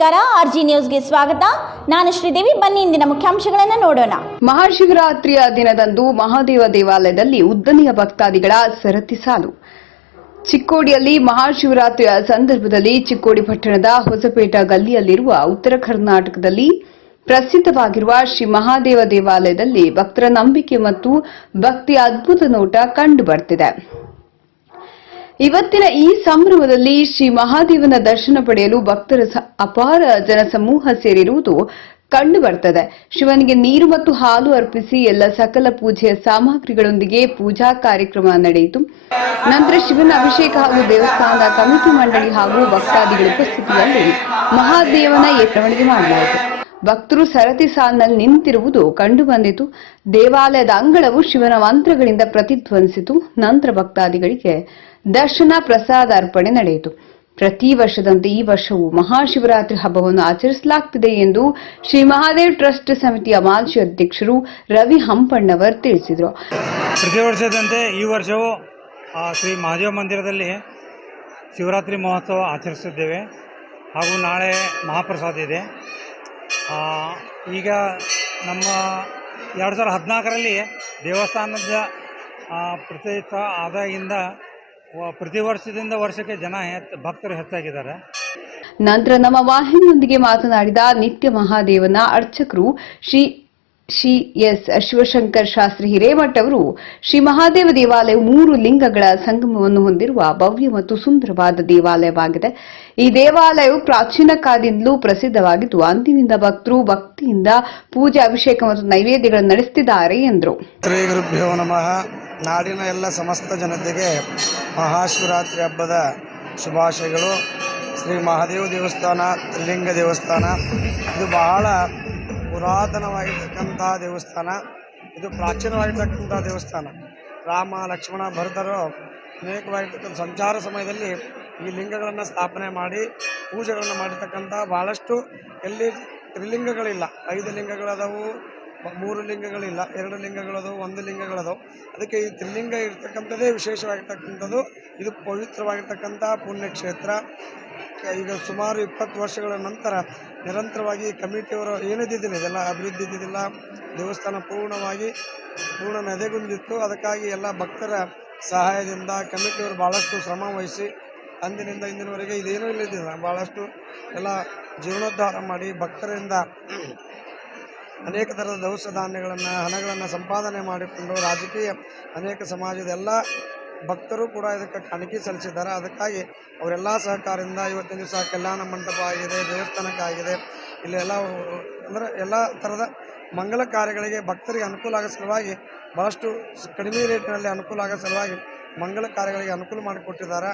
ನಮಸ್ಕಾರ, ಆರ್ಜಿ ನ್ಯೂಸ್ಗೆ ಸ್ವಾಗತ. ನಾನು ಶ್ರೀದೇವಿ. ಬನ್ನಿ ಇಂದಿನ ಮುಖ್ಯಾಂಶಗಳನ್ನು ನೋಡೋಣ. ಮಹಾಶಿವರಾತ್ರಿಯ ದಿನದಂದು ಮಹಾದೇವ ದೇವಾಲಯದಲ್ಲಿ ಉದ್ದನೆಯ ಭಕ್ತಾದಿಗಳ ಸರತಿ ಸಾಲು. ಚಿಕ್ಕೋಡಿಯಲ್ಲಿ ಮಹಾಶಿವರಾತ್ರಿಯ ಸಂದರ್ಭದಲ್ಲಿ ಚಿಕ್ಕೋಡಿ ಪಟ್ಟಣದ ಹೊಸಪೇಟ ಗಲ್ಲಿಯಲ್ಲಿರುವ ಉತ್ತರ ಕರ್ನಾಟಕದಲ್ಲಿ ಪ್ರಸಿದ್ಧವಾಗಿರುವ ಶ್ರೀ ಮಹಾದೇವ ದೇವಾಲಯದಲ್ಲಿ ಭಕ್ತರ ನಂಬಿಕೆ ಮತ್ತು ಭಕ್ತಿಯ ಅದ್ಭುತ ನೋಟ ಕಂಡುಬರುತ್ತಿದೆ. ಇವತ್ತಿನ ಈ ಸಂಭ್ರಮದಲ್ಲಿ ಶ್ರೀ ಮಹಾದೇವನ ದರ್ಶನ ಪಡೆಯಲು ಭಕ್ತರ ಅಪಾರ ಜನಸಮೂಹ ಸೇರಿರುವುದು ಕಂಡುಬರುತ್ತದೆ. ಶಿವನಿಗೆ ನೀರು ಮತ್ತು ಹಾಲು ಅರ್ಪಿಸಿ ಎಲ್ಲ ಸಕಲ ಪೂಜೆಯ ಸಾಮಗ್ರಿಗಳೊಂದಿಗೆ ಪೂಜಾ ಕಾರ್ಯಕ್ರಮ ನಡೆಯಿತು. ನಂತರ ಶಿವನ ಅಭಿಷೇಕ ಹಾಗೂ ದೇವಸ್ಥಾನದ ಕಮಿಟಿ ಮಂಡಳಿ ಹಾಗೂ ಭಕ್ತಾದಿಗಳ ಉಪಸ್ಥಿತಿಯಲ್ಲಿ ಮಹಾದೇವನ ಮೆರವಣಿಗೆ ಮಾಡಲಾಯಿತು. ಭಕ್ತರು ಸರತಿ ಸಾಲಿನಲ್ಲಿ ನಿಂತಿರುವುದು ಕಂಡುಬಂದಿತು. ದೇವಾಲಯದ ಅಂಗಳವು ಶಿವನ ಮಂತ್ರಗಳಿಂದ ಪ್ರತಿಧ್ವನಿಸಿತು. ನಂತರ ಭಕ್ತಾದಿಗಳಿಗೆ ದರ್ಶನ ಪ್ರಸಾದ ಅರ್ಪಣೆ ನಡೆಯಿತು. ಪ್ರತಿ ವರ್ಷದಂತೆ ಈ ವರ್ಷವೂ ಮಹಾಶಿವರಾತ್ರಿ ಹಬ್ಬವನ್ನು ಆಚರಿಸಲಾಗುತ್ತಿದೆ ಎಂದು ಶ್ರೀ ಮಹಾದೇವ್ ಟ್ರಸ್ಟ್ ಸಮಿತಿಯ ಮಾಜಿ ಅಧ್ಯಕ್ಷರು ರವಿ ಹಂಪಣ್ಣವರ್ ತಿಳಿಸಿದರು. ಪ್ರತಿ ವರ್ಷದಂತೆ ಈ ವರ್ಷವೂ ಶ್ರೀ ಮಹಾದೇವ ಮಂದಿರದಲ್ಲಿ ಶಿವರಾತ್ರಿ ಮಹೋತ್ಸವ ಆಚರಿಸುತ್ತಿದ್ದೇವೆ ಹಾಗೂ ನಾಳೆ ಮಹಾಪ್ರಸಾದ ಇದೆ. ಈಗ ನಮ್ಮ 2014ರಲ್ಲಿ ದೇವಸ್ಥಾನದ ಪ್ರತಿಷ್ಠ ಆದಾಯದಿಂದ ಪ್ರತಿ ವರ್ಷದಿಂದ ವರ್ಷಕ್ಕೆ ಭಕ್ತರು ಹೆಚ್ಚಾಗಿದ್ದಾರೆ. ನಂತರ ನಮ್ಮ ವಾಹಿನಿಯೊಂದಿಗೆ ಮಾತನಾಡಿದ ನಿತ್ಯ ಮಹಾದೇವನ ಅರ್ಚಕರು ಶ್ರೀ ಎಸ್ ಶಿವಶಂಕರ್ ಶಾಸ್ತ್ರಿ ಹಿರೇಮಠ ಅವರು, ಶ್ರೀ ಮಹಾದೇವ ದೇವಾಲಯವು 3 ಲಿಂಗಗಳ ಸಂಗಮವನ್ನು ಹೊಂದಿರುವ ಭವ್ಯ ಮತ್ತು ಸುಂದರವಾದ ದೇವಾಲಯವಾಗಿದೆ. ಈ ದೇವಾಲಯವು ಪ್ರಾಚೀನ ಕಾಲದಿಂದಲೂ ಪ್ರಸಿದ್ಧವಾಗಿದ್ದು ಅಂದಿನಿಂದ ಭಕ್ತರು ಭಕ್ತಿಯಿಂದ ಪೂಜೆ, ಅಭಿಷೇಕ ಮತ್ತು ನೈವೇದ್ಯಗಳನ್ನು ನಡೆಸುತ್ತಿದ್ದಾರೆ ಎಂದರು. ಶ್ರೀ ಗುರುಭ್ಯೋ ನಮಃ. ನಾಡಿನ ಎಲ್ಲ ಸಮಸ್ತ ಜನತೆಗೆ ಮಹಾಶಿವರಾತ್ರಿ ಹಬ್ಬದ ಶುಭಾಶಯಗಳು. ಶ್ರೀ ಮಹಾದೇವ ದೇವಸ್ಥಾನ ತ್ರಿಲಿಂಗ ದೇವಸ್ಥಾನ ಇದು ಬಹಳ ಪುರಾತನವಾಗಿರ್ತಕ್ಕಂಥ ದೇವಸ್ಥಾನ. ಇದು ಪ್ರಾಚೀನವಾಗಿರ್ತಕ್ಕಂಥ ದೇವಸ್ಥಾನ. ರಾಮ, ಲಕ್ಷ್ಮಣ, ಭರತರು ಅನೇಕವಾಗಿರ್ತಕ್ಕಂಥ ಸಂಚಾರ ಸಮಯದಲ್ಲಿ ಈ ಲಿಂಗಗಳನ್ನು ಸ್ಥಾಪನೆ ಮಾಡಿ ಪೂಜೆಗಳನ್ನು ಮಾಡಿರ್ತಕ್ಕಂಥ ಭಾಳಷ್ಟು ಎಲ್ಲಿ ತ್ರಿಲಿಂಗಗಳಿಲ್ಲ. 5 ಲಿಂಗಗಳದವು, 3 ಲಿಂಗಗಳಿಲ್ಲ, 2 ಲಿಂಗಗಳದವು, 1 ಲಿಂಗಗಳದವು. ಅದಕ್ಕೆ ಈ ತ್ರಿಲಿಂಗ ಇರ್ತಕ್ಕಂಥದ್ದೇ ವಿಶೇಷವಾಗಿರ್ತಕ್ಕಂಥದ್ದು. ಇದು ಪವಿತ್ರವಾಗಿರ್ತಕ್ಕಂಥ ಪುಣ್ಯಕ್ಷೇತ್ರ. ಈಗ ಸುಮಾರು 20 ವರ್ಷಗಳ ನಂತರ ನಿರಂತರವಾಗಿ ಕಮಿಟಿಯವರು ಏನಿದ್ದಿದ್ದಿಲ್ಲ, ಇದೆಲ್ಲ ಅಭಿವೃದ್ಧಿ ಇದ್ದಿದ್ದಿಲ್ಲ. ದೇವಸ್ಥಾನ ಪೂರ್ಣ ನೆದೆಗುಂದಿತ್ತು. ಅದಕ್ಕಾಗಿ ಎಲ್ಲ ಭಕ್ತರ ಸಹಾಯದಿಂದ ಕಮಿಟಿಯವರು ಭಾಳಷ್ಟು ಶ್ರಮ ವಹಿಸಿ ಅಂದಿನಿಂದ ಇಂದಿನವರೆಗೆ ಇದೇನೂ ಇಲ್ಲದಿಲ್ಲ, ಭಾಳಷ್ಟು ಎಲ್ಲ ಜೀರ್ಣೋದ್ಧಾರ ಮಾಡಿ ಭಕ್ತರಿಂದ ಅನೇಕ ಥರದ ದವಸ ಧಾನ್ಯಗಳನ್ನು, ಹಣಗಳನ್ನು ಸಂಪಾದನೆ ಮಾಡಿಕೊಂಡು ರಾಜಕೀಯ ಅನೇಕ ಸಮಾಜದ ಎಲ್ಲ ಭಕ್ತರು ಕೂಡ ಇದಕ್ಕೆ ಕಾಣಿಕೆ ಸಲ್ಲಿಸಿದ್ದಾರೆ. ಅದಕ್ಕಾಗಿ ಅವರೆಲ್ಲ ಸಹಕಾರದಿಂದ ಇವತ್ತಿನ ದಿವಸ ಕಲ್ಯಾಣ ಮಂಟಪ ಆಗಿದೆ, ದೇವಸ್ಥಾನಕ್ಕಾಗಿದೆ. ಇಲ್ಲೆಲ್ಲ ಅಂದರೆ ಎಲ್ಲ ಥರದ ಮಂಗಲ ಕಾರ್ಯಗಳಿಗೆ ಭಕ್ತರಿಗೆ ಅನುಕೂಲ ಆಗೋ ಸಲುವಾಗಿ ಭಾಳಷ್ಟು ಕಡಿಮೆ ರೇಟಿನಲ್ಲಿ ಅನುಕೂಲ ಆಗೋ ಸಲುವಾಗಿ ಮಂಗಲ ಕಾರ್ಯಗಳಿಗೆ ಅನುಕೂಲ ಮಾಡಿಕೊಟ್ಟಿದ್ದಾರೆ.